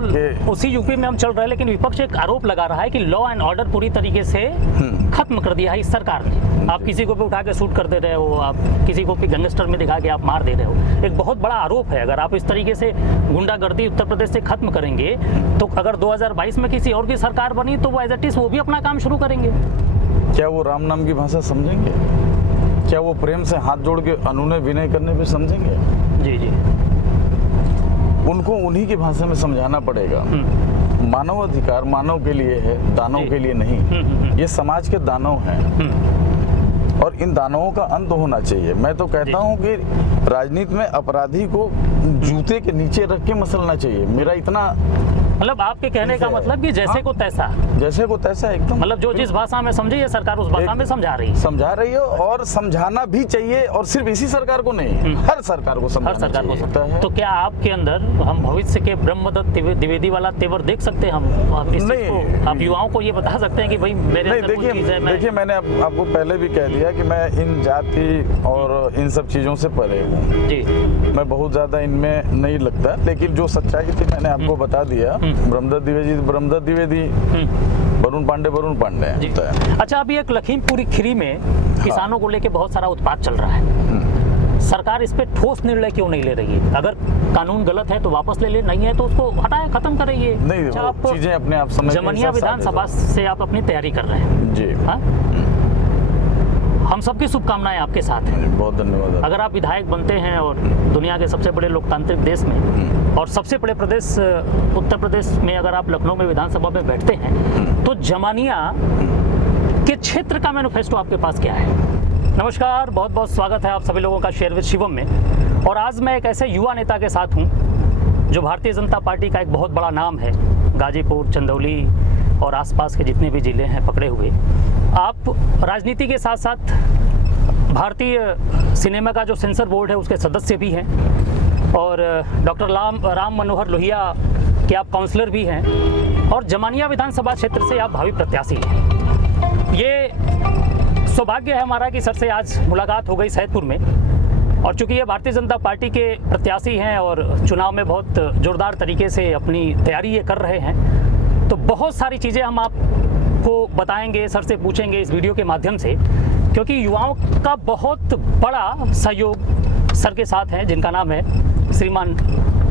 बिल्कुल उसी यूपी में हम चल रहे हैं, लेकिन विपक्ष एक आरोप लगा रहा है कि लॉ एंड ऑर्डर पूरी तरीके से खत्म कर दिया है इस सरकार ने। आप किसी को भी उठा के शूट कर दे रहे हो, आप किसी को भी गैंगस्टर में दिखा के आप मार दे रहे हो। एक बहुत बड़ा आरोप है। अगर आप इस तरीके से गुंडागर्दी उत्तर प्रदेश से खत्म करेंगे तो अगर 2022 में किसी और की सरकार बनी तो वो एज इट इज वो भी अपना काम शुरू करेंगे। क्या वो राम नाम की भाषा समझेंगे? क्या वो प्रेम से हाथ जोड़ के अनुनय विनय करने पे समझेंगे? जी जी, उनको उन्हीं की भाषा में समझाना पड़ेगा। मानव अधिकार मानव के लिए है, दानव के लिए नहीं। ये समाज के दानव हैं और इन दानवों का अंत होना चाहिए। मैं तो कहता हूँ कि राजनीति में अपराधी को जूते के नीचे रख के मसलना चाहिए। मेरा इतना मतलब आपके कहने का मतलब कि जैसे को तैसा, जैसे को तैसा एकदम, मतलब जो जिस भाषा में समझे ये सरकार उस भाषा में समझा रही है और समझाना भी चाहिए। और सिर्फ इसी सरकार को नहीं, हर सरकार को समझाना हर सरकार को सकता है। तो क्या आपके अंदर हम भविष्य के ब्रह्मदत्त द्विवेदी वाला तेवर देख सकते हैं? हम इस चीज़ को आप युवाओं को ये बता सकते हैं कि भाई मेरे नहीं, देखिए मैंने आपको पहले भी कह दिया कि मैं इन जाति और इन सब चीज़ों से परे हूँ जी। मैं बहुत ज़्यादा इनमें नहीं लगता, लेकिन जो सच्चाई थी मैंने आपको बता दिया। ब्रह्मदत्त द्विवेदी, वरुण पांडे होता है। अच्छा, अभी एक लखीमपुर खीरी में किसानों को लेके बहुत सारा उत्पात चल रहा है। सरकार इस पे ठोस निर्णय क्यों नहीं ले रही है? अगर कानून गलत है तो वापस ले ले, नहीं है तो उसको हटाए, खत्म करे। ये नहीं, आप चीजें अपने आप समझ जमनिया विधानसभा से आप अपनी तैयारी कर रहे हैं जी। हाँ? हम सबकी शुभकामनाएं आपके साथ हैं। बहुत धन्यवाद। अगर आप विधायक बनते हैं और दुनिया के सबसे बड़े लोकतांत्रिक देश में और सबसे बड़े प्रदेश उत्तर प्रदेश में अगर आप लखनऊ में विधानसभा में बैठते हैं तो जमानिया के क्षेत्र का मैनिफेस्टो आपके पास क्या है? नमस्कार, बहुत बहुत स्वागत है आप सभी लोगों का शेयर विद शिवम में। और आज मैं एक ऐसे युवा नेता के साथ हूँ जो भारतीय जनता पार्टी का एक बहुत बड़ा नाम है। गाजीपुर, चंदौली और आसपास के जितने भी जिले हैं पकड़े हुए। आप राजनीति के साथ साथ भारतीय सिनेमा का जो सेंसर बोर्ड है उसके सदस्य भी हैं और डॉक्टर राम मनोहर लोहिया के आप काउंसलर भी हैं और जमानिया विधानसभा क्षेत्र से आप भावी प्रत्याशी हैं। ये सौभाग्य है हमारा कि सर से आज मुलाकात हो गई सैदपुर में। और चूंकि ये भारतीय जनता पार्टी के प्रत्याशी हैं और चुनाव में बहुत जोरदार तरीके से अपनी तैयारी ये कर रहे हैं, तो बहुत सारी चीज़ें हम आपको बताएंगे, सर से पूछेंगे इस वीडियो के माध्यम से, क्योंकि युवाओं का बहुत बड़ा सहयोग सर के साथ है जिनका नाम है श्रीमान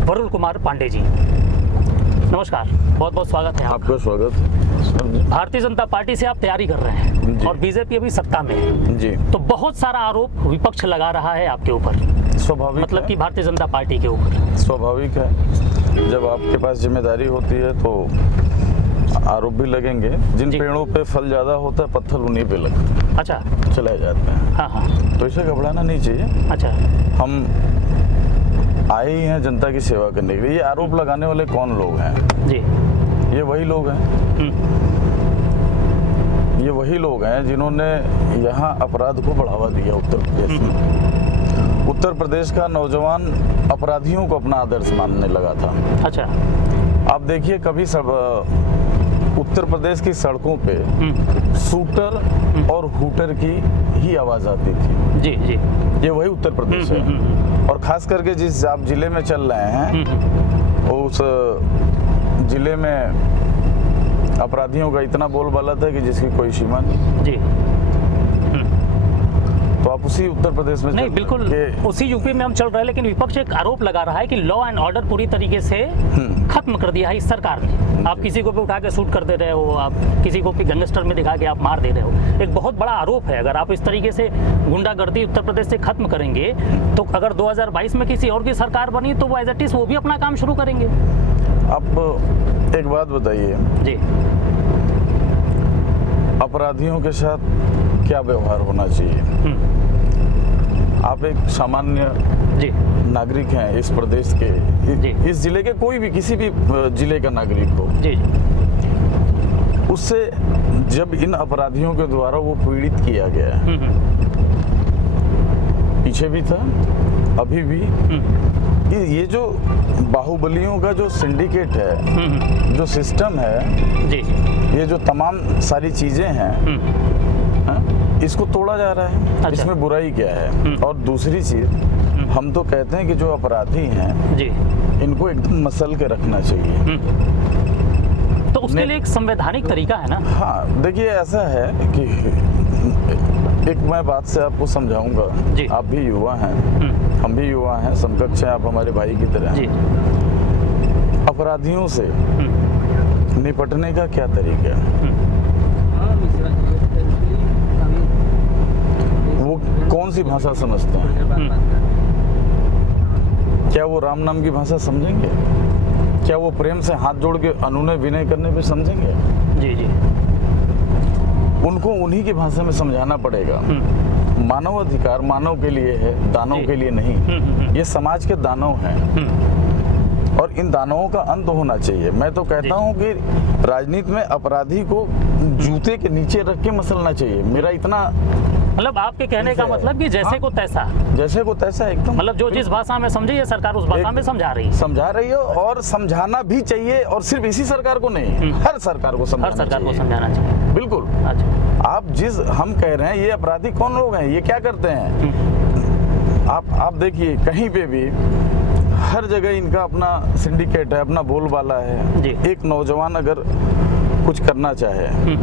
वरुण कुमार पांडे जी। नमस्कार, बहुत बहुत स्वागत है आपका। स्वागत। भारतीय जनता पार्टी से आप तैयारी कर रहे हैं और बीजेपी अभी सत्ता में है जी, तो बहुत सारा आरोप विपक्ष लगा रहा है आपके ऊपर। स्वाभाविक, मतलब कि भारतीय जनता पार्टी के ऊपर स्वाभाविक है। जब आपके पास जिम्मेदारी होती है तो आरोप भी लगेंगे। जिन पेड़ों पे फल ज्यादा होता है पत्थर उन्हीं पे लगते हैं। अच्छा, चले जाते हैं। हाँ हाँ, तो इसे घबराना नहीं चाहिए। अच्छा, हम आए ही हैं जनता की सेवा करने के लिए। ये आरोप लगाने वाले कौन लोग हैं? जी, ये वही लोग हैं। ये वही लोग हैं जिन्होंने यहाँ अपराध को बढ़ावा दिया उत्तर प्रदेश में। उत्तर प्रदेश का नौजवान अपराधियों को अपना आदर्श मानने लगा था। अच्छा, आप देखिए कभी सब उत्तर प्रदेश की सड़कों पे शूटर और हूटर की ही आवाज आती थी। जी जी, ये वही उत्तर प्रदेश है। और खास करके जिस आप जिले में चल रहे हैं उस जिले में अपराधियों का इतना बोलबाला था कि जिसकी कोई सीमा नहीं। जी, तो आप उसी उत्तर प्रदेश में नहीं, बिल्कुल उसी यूपी में हम चल रहे हैं, लेकिन विपक्ष एक आरोप लगा रहा है कि लॉ एंड ऑर्डर पूरी तरीके से खत्म कर दिया है इस सरकार ने। आप किसी को भी उठा के शूट कर दे रहे हो, आप किसी को भी गैंगस्टर में दिखा के आप मार दे रहे हो। एक बहुत बड़ा आरोप है। अगर आप इस तरीके से गुंडागर्दी उत्तर प्रदेश से खत्म करेंगे तो अगर 2022 में किसी और की सरकार बनी तो वो एज इट इज वो भी अपना काम शुरू करेंगे। आप एक बात बताइए जी, अपराधियों के साथ क्या व्यवहार होना चाहिए? आप एक सामान्य जी नागरिक हैं इस प्रदेश के, इस जिले के, कोई भी किसी भी जिले का नागरिक हो जी, उससे जब इन अपराधियों के द्वारा वो पीड़ित किया गया है, पीछे भी था अभी भी, ये जो बाहुबलियों का जो सिंडिकेट है, जो सिस्टम है जी, ये जो तमाम सारी चीजें हैं, इसको तोड़ा जा रहा है। अच्छा। इसमें बुराई क्या है? और दूसरी चीज हम तो कहते हैं कि जो अपराधी हैं जी, इनको एकदम मसल के रखना चाहिए। तो उसके लिए एक संवैधानिक तरीका है ना? हाँ, देखिए ऐसा है कि एक मैं बात से आपको समझाऊंगा। जी। आप भी युवा हैं, हम भी युवा हैं, समकक्ष हैं, आप हमारे भाई की तरह जी। हैं। अपराधियों से निपटने का क्या तरीका है? वो कौन सी भाषा समझते हैं? क्या वो राम नाम की भाषा समझेंगे? क्या वो प्रेम से हाथ जोड़ के अनुनय विनय करने पे समझेंगे? जी जी। उनको उन्हीं की भाषा में समझाना पड़ेगा। मानव अधिकार मानव के लिए है, दानव के लिए नहीं। ये समाज के दानव हैं और इन दानवों का अंत होना चाहिए। मैं तो कहता हूँ कि राजनीति में अपराधी को जूते के नीचे रख के मसलना चाहिए। मेरा इतना मतलब आपके कहने का मतलब कि जैसे को तैसा, जैसे को तैसा एकदम, मतलब जो जिस भाषा में समझे ये सरकार उस भाषा में समझा रही है और समझाना भी चाहिए। और सिर्फ इसी सरकार को नहीं, हर सरकार को समझाना चाहिए। बिल्कुल। अच्छा। आप जिस हम कह रहे हैं ये अपराधी कौन लोग हैं, ये क्या करते हैं, आप देखिए कहीं पे भी हर जगह इनका अपना सिंडिकेट है, अपना बोलबाला है। एक नौजवान अगर कुछ करना चाहे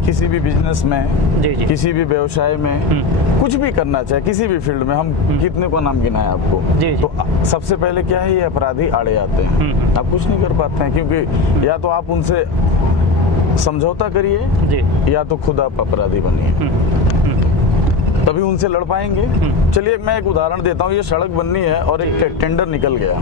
किसी भी बिजनेस में, किसी भी व्यवसाय में, कुछ भी करना चाहे किसी भी फील्ड में, हम कितने को नाम गिना है आपको, तो सबसे पहले क्या है, ये अपराधी आड़े आते हैं। आप कुछ नहीं कर पाते हैं, क्योंकि या तो आप उनसे समझौता करिए या तो खुद आप अपराधी बनिए, तभी उनसे लड़ पाएंगे। चलिए मैं एक उदाहरण देता हूँ। ये सड़क बननी है और एक टेंडर निकल गया।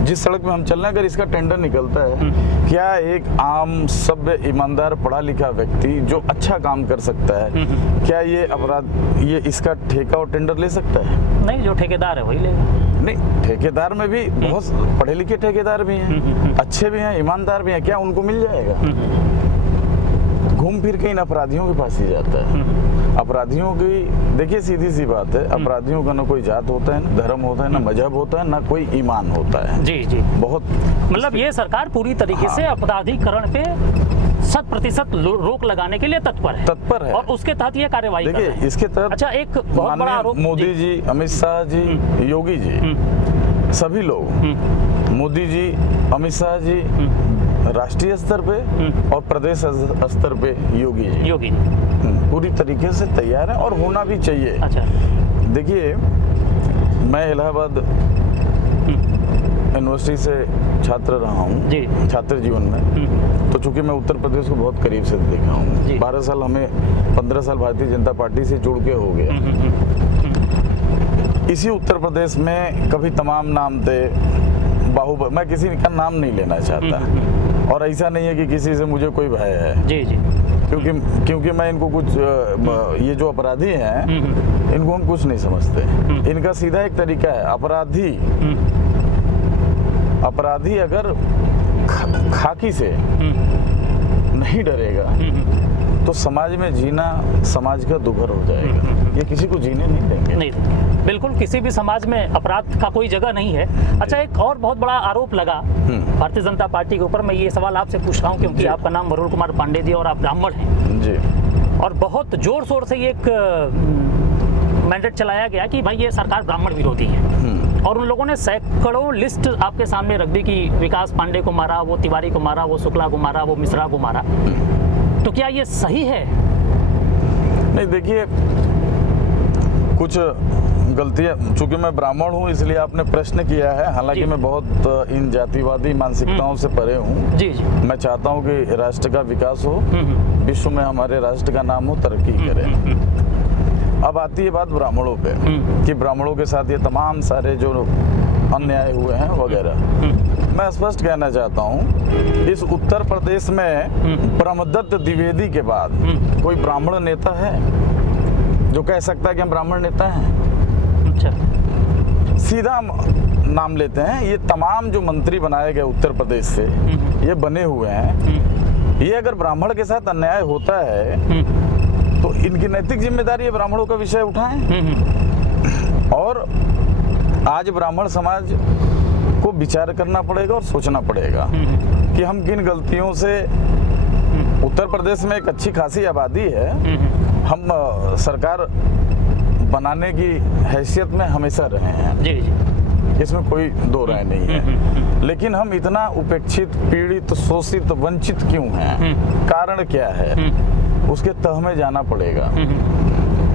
जिस सड़क में हम चल रहे हैं अगर इसका टेंडर निकलता है, क्या एक आम सभ्य ईमानदार पढ़ा लिखा व्यक्ति जो अच्छा काम कर सकता है, क्या ये इसका ठेका और टेंडर ले सकता है? नहीं, जो ठेकेदार है वही लेगा। नहीं, ठेकेदार में भी बहुत पढ़े लिखे ठेकेदार भी हैं, अच्छे भी हैं, ईमानदार भी हैं, क्या उनको मिल जाएगा? घूम फिर के इन अपराधियों के पास ही जाता है। अपराधियों की देखिए सीधी सी बात है, अपराधियों का ना कोई जात होता है, ना धर्म होता है, ना मजहब होता है, ना कोई ईमान होता है। जी। बहुत मतलब ये सरकार पूरी तरीके से अपराधीकरण पे 100% रोक लगाने के लिए तत्पर है और उसके तहत ये कार्यवाही देखिए इसके तहत। अच्छा, एक बहुत बड़ा आरोप मोदी जी, अमित शाह जी, योगी जी, सभी लोग, मोदी जी, अमित शाह जी राष्ट्रीय स्तर पे और प्रदेश स्तर पे योगी पूरी तरीके से तैयार है और होना भी चाहिए। अच्छा। देखिए मैं इलाहाबाद यूनिवर्सिटी से छात्र रहा हूँ छात्र जीवन में, तो चूंकि मैं उत्तर प्रदेश को बहुत करीब से देखा हूँ, 12 साल हमें 15 साल भारतीय जनता पार्टी से जुड़ के हो गया। इसी उत्तर प्रदेश में कभी तमाम नाम थे, बाहुबली, मैं किसी का नाम नहीं लेना चाहता और ऐसा नहीं है कि किसी से मुझे कोई भय है। जी। क्योंकि मैं इनको कुछ ये जो अपराधी हैं इनको हम कुछ नहीं समझते। इनका सीधा एक तरीका है, अपराधी अगर खाकी से नहीं डरेगा तो समाज में जीना समाज का दुभर हो जाएगा। ये किसी को जीने नहीं देंगे। नहीं, बिल्कुल किसी भी समाज में अपराध का कोई जगह नहीं है। अच्छा, एक और बहुत बड़ा आरोप लगा भारतीय जनता पार्टी के ऊपर। मैं ये सवाल आपसे पूछ रहा हूँ क्योंकि आपका नाम वरुण कुमार पांडे जी और आप ब्राह्मण हैं जी, और बहुत जोर शोर से ये एक मैंडेट चलाया गया कि भाई ये सरकार ब्राह्मण विरोधी है और उन लोगों ने सैकड़ों लिस्ट आपके सामने रख दी कि विकास पांडे को मारा, वो तिवारी को मारा, वो शुक्ला को मारा, वो मिश्रा को मारा। तो क्या ये सही है? नहीं, देखिए कुछ गलतियां, चूंकि मैं ब्राह्मण हूं इसलिए आपने प्रश्न किया है, हालांकि मैं बहुत इन जातिवादी मानसिकताओं से परे हूं। जी। मैं चाहता हूं कि राष्ट्र का विकास हो, विश्व में हमारे राष्ट्र का नाम हो, तरक्की करें। अब आती है बात ब्राह्मणों पे कि ब्राह्मणों के साथ ये तमाम सारे जो अन्याय हुए हैं वगैरह। मैं स्पष्ट कहना चाहता हूं, इस उत्तर प्रदेश में ब्रह्मदत्त द्विवेदी के बाद कोई ब्राह्मण नेता है जो कह सकता है कि हम ब्राह्मण नेता हैं? अच्छा। सीधा नाम लेते हैं। ये तमाम जो मंत्री बनाए गए उत्तर प्रदेश से ये बने हुए हैं, ये अगर ब्राह्मण के साथ अन्याय होता है तो इनकी नैतिक जिम्मेदारी है ब्राह्मणों का विषय उठाएं और आज ब्राह्मण समाज को विचार करना पड़ेगा और सोचना पड़ेगा कि हम किन गलतियों से, उत्तर प्रदेश में एक अच्छी खासी आबादी है, हम सरकार बनाने की हैसियत में हमेशा रहे हैं। जी। इसमें कोई दो राय नहीं है। लेकिन हम इतना उपेक्षित, पीड़ित, शोषित, वंचित क्यों हैं? कारण क्या है? उसके तह में जाना पड़ेगा।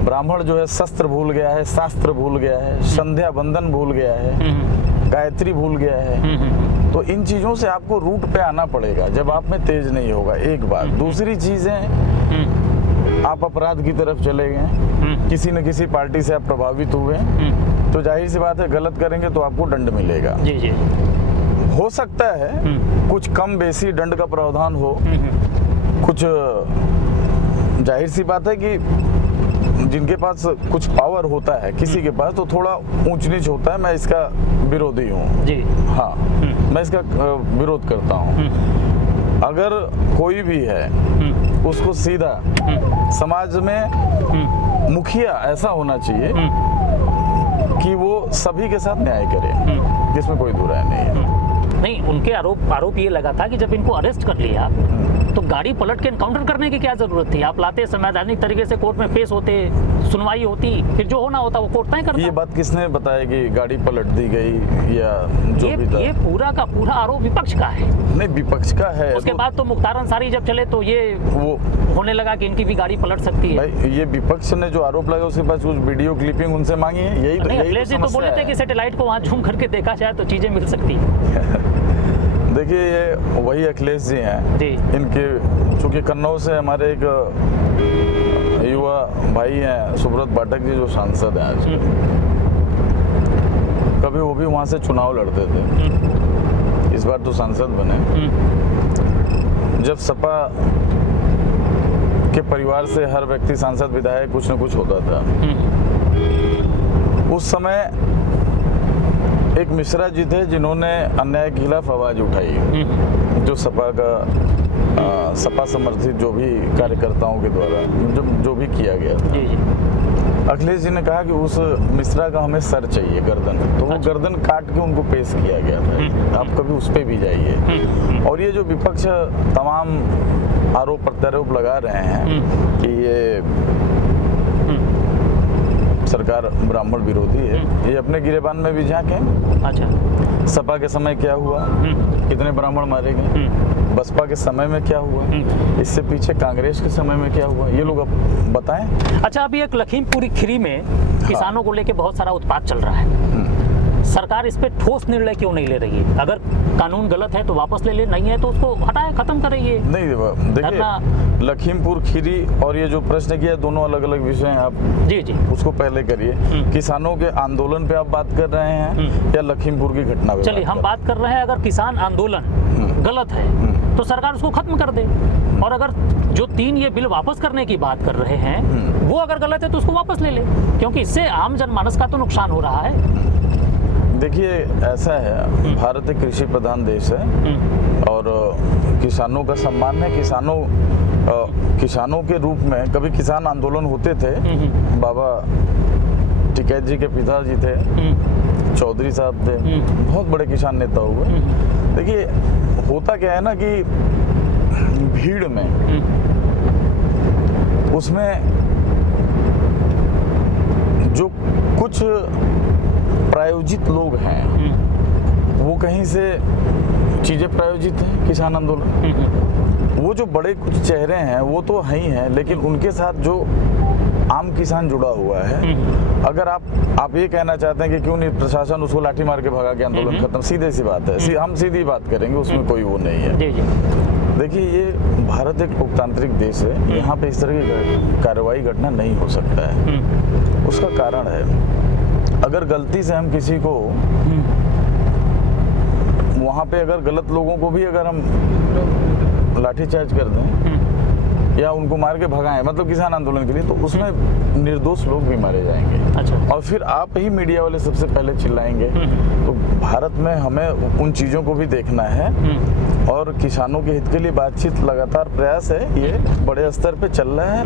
ब्राह्मण जो है शस्त्र भूल गया है, शास्त्र भूल गया है, संध्या बंदन भूल गया है, गायत्री भूल गया है। तो इन चीजों से आपको रूट पे आना पड़ेगा जब आप में तेज नहीं होगा। एक बात। दूसरी चीज है, आप अपराध की तरफ चले गए, किसी न किसी पार्टी से आप प्रभावित हुए, तो जाहिर सी बात है गलत करेंगे तो आपको दंड मिलेगा। जी जी। हो सकता है कुछ कम बेसी दंड का प्रावधान हो, कुछ जाहिर सी बात है कि जिनके पास कुछ पावर होता है किसी के पास, तो थोड़ा ऊंच नीच होता है। मैं इसका विरोधी हूँ जी। हाँ, मैं इसका विरोध करता हूँ। अगर कोई भी है उसको सीधा समाज में मुखिया ऐसा होना चाहिए कि वो सभी के साथ न्याय करे, जिसमें कोई दो राय नहीं है। नहीं, उनके आरोप ये लगा था कि जब इनको अरेस्ट कर लिया तो गाड़ी पलट के एनकाउंटर करने की क्या जरूरत थी? आप लाते संवैधानिक तरीके से कोर्ट में पेश होते, सुनवाई होती, फिर जो होना होता वो कोर्ट तय करता। ये बात किसने बताया कि गाड़ी पलट दी गई या जो भी था? ये पूरा का पूरा आरोप विपक्ष का है। नहीं, विपक्ष का है। उसके बाद तो मुख्तार अंसारी जब चले तो ये वो होने लगा कि इनकी भी गाड़ी पलट सकती है। भाई, ये विपक्ष ने जो आरोप लगा उसके पास कुछ वीडियो क्लिपिंग उनसे मांगी है। यही तो बोले थे कि सैटेलाइट को वहाँ झूम करके देखा जाए तो चीजें मिल सकती है। देखिए, ये वही अखिलेश जी हैं जी। इनके चूंकि कन्नौज से हमारे एक युवा भाई हैं सुब्रत पाठक जी, जो सांसद हैं आज, कभी वो भी वहाँ से चुनाव लड़ते थे, इस बार तो सांसद बने। जब सपा के परिवार से हर व्यक्ति सांसद विधायक कुछ न कुछ होता था, उस समय एक मिश्रा जी थे जिन्होंने अन्याय के खिलाफ आवाज उठाई, जो सपा का सपा समर्थित जो भी कार्यकर्ताओं के द्वारा जो भी किया गया था। अखिलेश जी ने कहा कि उस मिश्रा का हमें सर चाहिए, गर्दन, तो वो गर्दन काट के उनको पेश किया गया था। आप कभी उस पे भी जाइए। और ये जो विपक्ष तमाम आरोप प्रत्यारोप लगा रहे हैं कि ये सरकार ब्राह्मण विरोधी है, ये अपने गिरेबान में भी झांकें। अच्छा, सपा के समय क्या हुआ, कितने ब्राह्मण मारे गए, बसपा के समय में क्या हुआ, इससे पीछे कांग्रेस के समय में क्या हुआ, ये लोग अब बताएं। अच्छा, अभी एक लखीमपुर खीरी में किसानों को लेके बहुत सारा उत्पात चल रहा है। सरकार इस पे ठोस निर्णय क्यों नहीं ले रही है? अगर कानून गलत है तो वापस ले ले, नहीं है तो उसको हटाए, खत्म करे। ये नहीं, देखिए, लखीमपुर खीरी और ये जो प्रश्न किया, दोनों अलग अलग विषय हैं। आप जी जी उसको पहले करिए। किसानों के आंदोलन पे आप बात कर रहे हैं या लखीमपुर की घटना पे? चलिए, हम बात कर रहे हैं, अगर किसान आंदोलन गलत है तो सरकार उसको खत्म कर दे, और अगर जो 3 ये बिल वापस करने की बात कर रहे हैं वो अगर गलत है तो उसको वापस ले ले, क्योंकि इससे आम जनमानस का तो नुकसान हो रहा है। देखिए, ऐसा है, भारत एक कृषि प्रधान देश है और किसानों का सम्मान है। किसानों के रूप में कभी किसान आंदोलन होते थे। बाबा टिकैत जी के पिताजी थे, चौधरी साहब थे, बहुत बड़े किसान नेता हुए। देखिए, होता क्या है ना कि भीड़ में उसमें जो कुछ प्रायोजित लोग हैं, वो कहीं से चीजें प्रायोजित हैं। किसान आंदोलन, वो जो बड़े कुछ चेहरे हैं वो तो है ही हैं, लेकिन उनके साथ जो आम किसान जुड़ा हुआ है। अगर आप ये कहना चाहते हैं कि क्यों नहीं प्रशासन उसको लाठी मार के भगा के आंदोलन खत्म, सीधे सी बात है, हम सीधी बात करेंगे, उसमें कोई वो नहीं है। देखिए, ये भारत एक लोकतांत्रिक देश है, यहाँ पे इस तरह की कार्रवाई घटना नहीं हो सकता है। उसका कारण है, अगर गलती से हम किसी को वहाँ पे अगर गलत लोगों को भी अगर हम लाठीचार्ज कर दें या उनको मार के भगाएं, मतलब किसान आंदोलन के लिए, तो उसमें निर्दोष लोग भी मारे जाएंगे। अच्छा। और फिर आप ही मीडिया वाले सबसे पहले चिल्लाएंगे। तो भारत में हमें उन चीज़ों को भी देखना है और किसानों के हित के लिए बातचीत लगातार प्रयास है, ये बड़े स्तर पे चल रहा है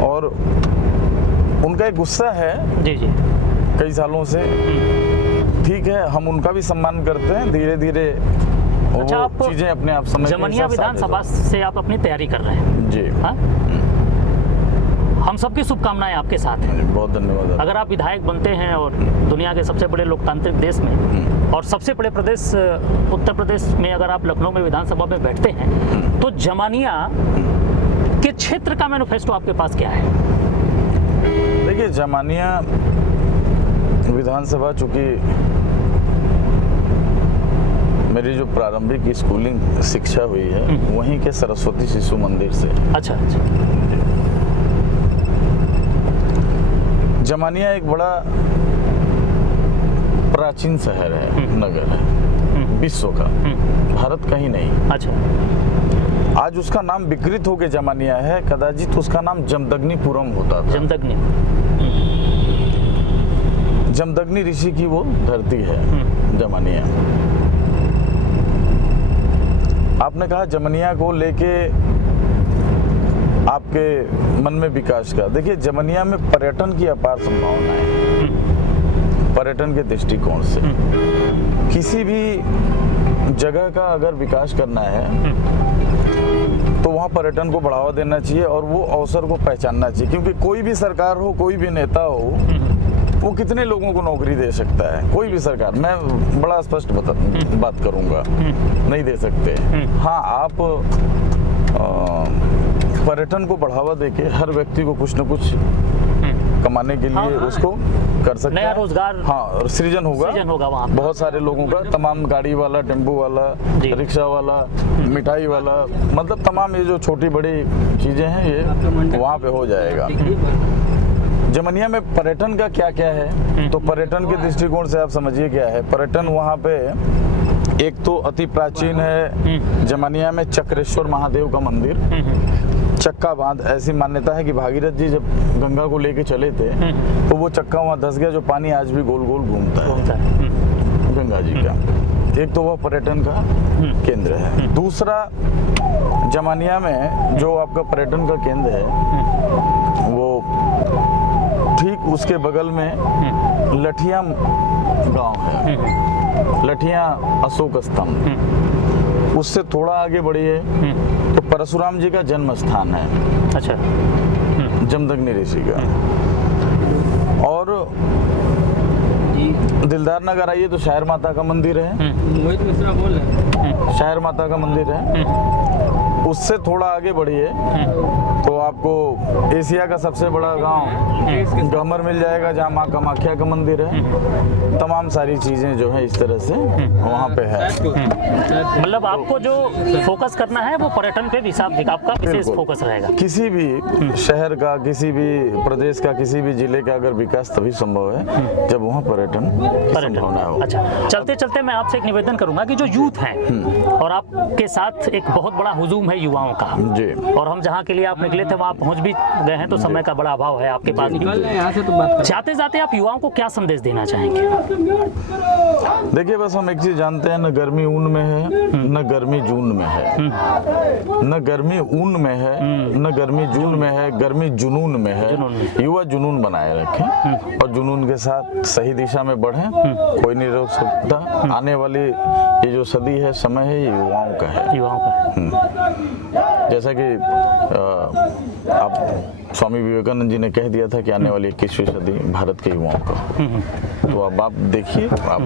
और उनका एक गुस्सा है जी जी कई सालों से। ठीक है, हम उनका भी सम्मान करते हैं, धीरे धीरे अच्छा, आप चीजें अपने आप समझ। जमनिया विधानसभा से आप अपनी तैयारी कर रहे हैं जी। हम सबकी शुभकामनाएं आपके साथ हैं। बहुत धन्यवाद। अगर आप विधायक बनते हैं और दुनिया के सबसे बड़े लोकतांत्रिक देश में और सबसे बड़े प्रदेश उत्तर प्रदेश में अगर आप लखनऊ में विधानसभा में बैठते हैं तो जमानिया के क्षेत्र का मैनिफेस्टो आपके पास क्या है? देखिए, जमानिया विधानसभा, चूंकि मेरी जो प्रारंभिक स्कूलिंग शिक्षा हुई है वहीं के सरस्वती शिशु मंदिर से। अच्छा। जमानिया एक बड़ा प्राचीन शहर है, नगर है, विश्व का, भारत का ही नहीं। अच्छा। आज उसका नाम विकृत होकर जमानिया है, कदाचित उसका नाम जमदग्निपुरम होता था। जमदग्नि ऋषि की वो धरती है जमानिया। आपने कहा जमनिया को लेके आपके मन में विकास का। देखिए, जमनिया में पर्यटन की अपार संभावना है। पर्यटन के दृष्टिकोण से किसी भी जगह का अगर विकास करना है तो वहाँ पर्यटन को बढ़ावा देना चाहिए और वो अवसर को पहचानना चाहिए, क्योंकि कोई भी सरकार हो, कोई भी नेता हो, वो कितने लोगों को नौकरी दे सकता है? कोई भी सरकार, मैं बड़ा स्पष्ट बात करूंगा, नहीं दे सकते। हाँ, आप पर्यटन को बढ़ावा देके हर व्यक्ति को कुछ न कुछ कमाने के लिए उसको कर सकते हैं। नया रोजगार, हाँ, सृजन होगा वहाँ। बहुत सारे लोगों का, तमाम गाड़ी वाला, टेम्पो वाला, रिक्शा वाला, मिठाई वाला, मतलब तमाम ये जो छोटी बड़ी चीजें हैं ये वहाँ पे हो जाएगा। जमनिया में पर्यटन का क्या क्या है, तो पर्यटन के दृष्टिकोण से आप समझिए क्या है। पर्यटन वहाँ पे एक तो अति प्राचीन है जमनिया में चक्रेश्वर महादेव का मंदिर, चक्का बांध। ऐसी मान्यता है कि भागीरथ जी जब गंगा को लेके चले थे तो वो चक्का वहाँ धंस गया, जो पानी आज भी गोल गोल घूमता है गंगा जी का। एक तो वह पर्यटन का केंद्र है। दूसरा, जमानिया में जो आपका पर्यटन का केंद्र है वो ठीक उसके बगल में लठिया गांव है, लठिया अशोक स्तंभ। उससे थोड़ा आगे बढ़िए तो परशुराम जी का जन्म स्थान है। अच्छा। जमदग्नि ऋषि का। और दिलदार नगर आइए तो शायर माता का मंदिर है। मोहित मिश्रा बोल रहे हैं। शायर माता का मंदिर है। उससे थोड़ा आगे बढ़िए तो आपको एशिया का सबसे बड़ा गांव गमर मिल जाएगा, जहाँ माँ कामाख्या का मंदिर है। तमाम सारी चीजें जो है इस तरह से वहाँ पे है। मतलब आपको जो फोकस करना है वो पर्यटन पे आपका विशेष फोकस रहेगा। किसी भी शहर का, किसी भी प्रदेश का, किसी भी जिले का अगर विकास तभी संभव है जब वहाँ पर्यटन संभावना हो। अच्छा, चलते चलते मैं आपसे एक निवेदन करूंगा कि जो यूथ हैं और आपके साथ एक बहुत बड़ा हुजूम है युवाओं का जी, और हम जहाँ के लिए आप निकले थे वहाँ पहुँच भी गए हैं, तो समय का बड़ा अभाव है आपके पास। यहाँ से तो बात जाते जाते आप युवाओं को क्या संदेश देना चाहेंगे? देखिए, बस हम एक चीज जानते हैं, न गर्मी ऊन में है न गर्मी जून में है। न गर्मी ऊन में है न गर्मी जून में है, गर्मी जुनून में है। युवा जुनून बनाए रखें और जुनून के साथ सही दिशा में बढ़ें। कोई नहीं रोक सकता। आने वाली ये जो सदी है, समय है, ये युवाओं का है। जैसा कि आप स्वामी विवेकानंद जी ने कह दिया था कि आने वाली 21वीं सदी भारत के युवाओं का। तो अब आप देखिए, आप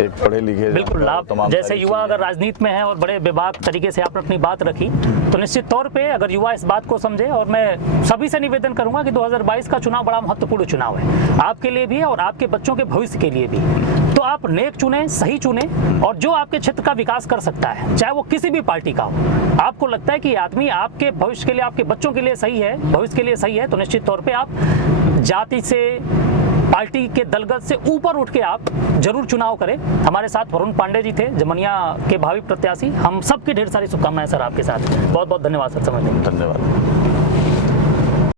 एक पढ़े लिखे बिल्कुल आप जैसे युवा अगर राजनीति में है और बड़े बेबाक तरीके से आपने अपनी बात रखी, तो निश्चित तौर पे अगर युवा इस बात को समझे, और मैं सभी से निवेदन करूंगा कि 2022 का चुनाव बड़ा महत्वपूर्ण चुनाव है आपके लिए भी और आपके बच्चों के भविष्य के लिए भी। तो आप नेक चुने, सही चुने, और जो आपके क्षेत्र का विकास कर सकता है, चाहे वो किसी भी पार्टी का हो। आपको लगता है कि आदमी आपके भविष्य के लिए, आपके बच्चों के लिए सही है, भविष्य के लिए सही है, तो निश्चित तौर पे आप जाति से, पार्टी के दलगत से ऊपर उठ के आप जरूर चुनाव करें। हमारे साथ वरुण पांडे जी थे, जमनिया के भावी प्रत्याशी। हम सबकी ढेर सारी शुभकामनाएं सर आपके साथ। बहुत बहुत धन्यवाद सर, समझने। धन्यवाद।